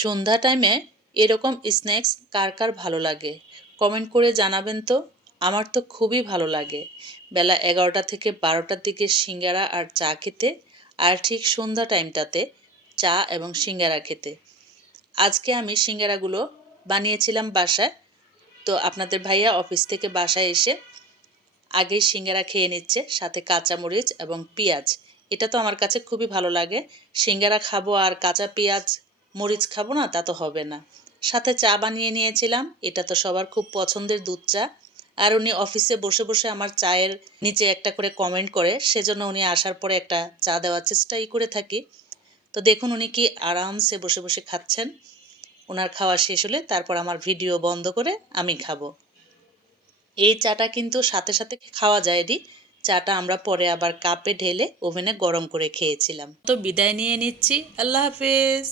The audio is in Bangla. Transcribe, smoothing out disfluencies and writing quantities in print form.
সন্ধ্যা টাইমে এরকম স্ন্যাক্স কার কার ভালো লাগে কমেন্ট করে জানাবেন তো। আমার তো খুবই ভালো লাগে বেলা 11টা থেকে 12টার দিকে সিঙ্গারা আর চা খেতে, আর ঠিক সন্ধ্যা টাইমটাতে চা এবং সিঙ্গারা খেতে। আজকে আমি সিঙ্গারাগুলো বানিয়েছিলাম বাসায়। তো আপনাদের ভাইয়া অফিস থেকে বাসায় এসে আগেই সিঙ্গারা খেয়ে নিচ্ছে, সাথে কাঁচামরিচ এবং পেঁয়াজ। এটা তো আমার কাছে খুবই ভালো লাগে। সিঙ্গারা খাবো আর কাঁচা পেঁয়াজ মরিচ খাবো না, তা তো হবে না। সাথে চা বানিয়ে নিয়েছিলাম, এটা তো সবার খুব পছন্দের দুধ চা। আর উনি অফিসে বসে বসে আমার চায়ের নিচে একটা করে কমেন্ট করে, সেজন্য উনি আসার পরে একটা চা দেওয়ার চেষ্টাই করে থাকি। তো দেখুন উনি কি আরামসে বসে বসে খাচ্ছেন। ওনার খাওয়া শেষ হলে তারপর আমার ভিডিও বন্ধ করে আমি খাবো। এই চাটা কিন্তু সাথে সাথে খাওয়া যায়নি। চাটা আমরা পরে আবার কাপে ঢেলে ওভেনে গরম করে খেয়েছিলাম। তো বিদায় নিয়ে নিচ্ছি। আল্লাহ হাফেজ।